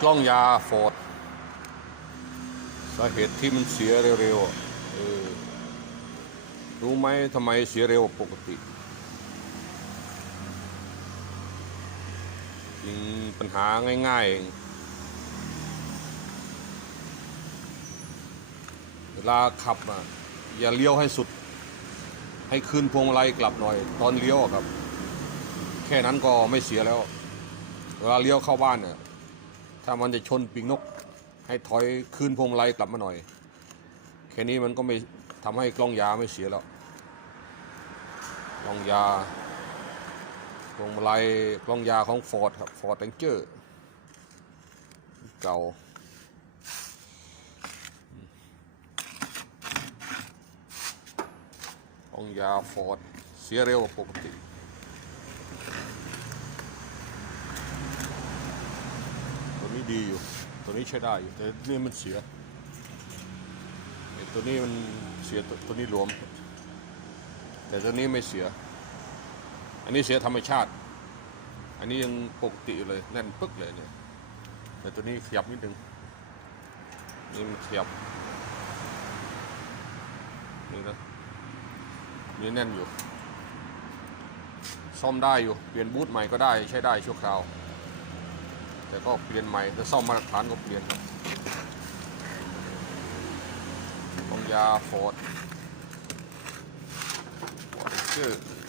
กล้องยาฟอร์ดสาเหตุที่มันเสียเร็วๆเออรู้ไหมทำไมเสียเร็วปกติจริงปัญหาง่ายๆ เวลาขับอะอย่าเลี้ยวให้สุด ให้คืนพวงมาลัยกลับหน่อย ตอนเลี้ยวครับ แค่นั้นก็ไม่เสียแล้ว เวลาเลี้ยวเข้าบ้านเนี่ย ถ้ามันจะชนปีกนก ให้ถอยคืนพวงมาลัยกลับมาหน่อย แค่นี้มันก็ไม่ทำให้กล้องยาไม่เสียแล้ว กล้องยา พวงมาลัยกล้องยาของฟอร์ดครับฟอร์ดแองเจอร์เก่าองยาฟอร์ดเสียเร็วปกติ ตัวนี้ดีอยู่ ตัวนี้ใช้ได้อยู่ แต่นี่มันเสียตัวนี้มันเสียตัวนี้หลวม แต่ตัวนี้ไม่เสีย อันนี้เสียธรรมชาติ อันนี้ยังปกติเลยแน่นปึ๊กเลยเนี่ย แต่ตัวนี้ขยับนิดนึง นี่มันขยับ นี่นะ นี่แน่นอยู่ ซ่อมได้อยู่ เปลี่ยนบูทใหม่ก็ได้ใช้ได้ชั่วคราว แต่ก็เปลี่ยนใหม่จะซ่อมมาตรฐานก็เปลี่ยนครับของยาฟอร์ดฟอร์ดเจอร์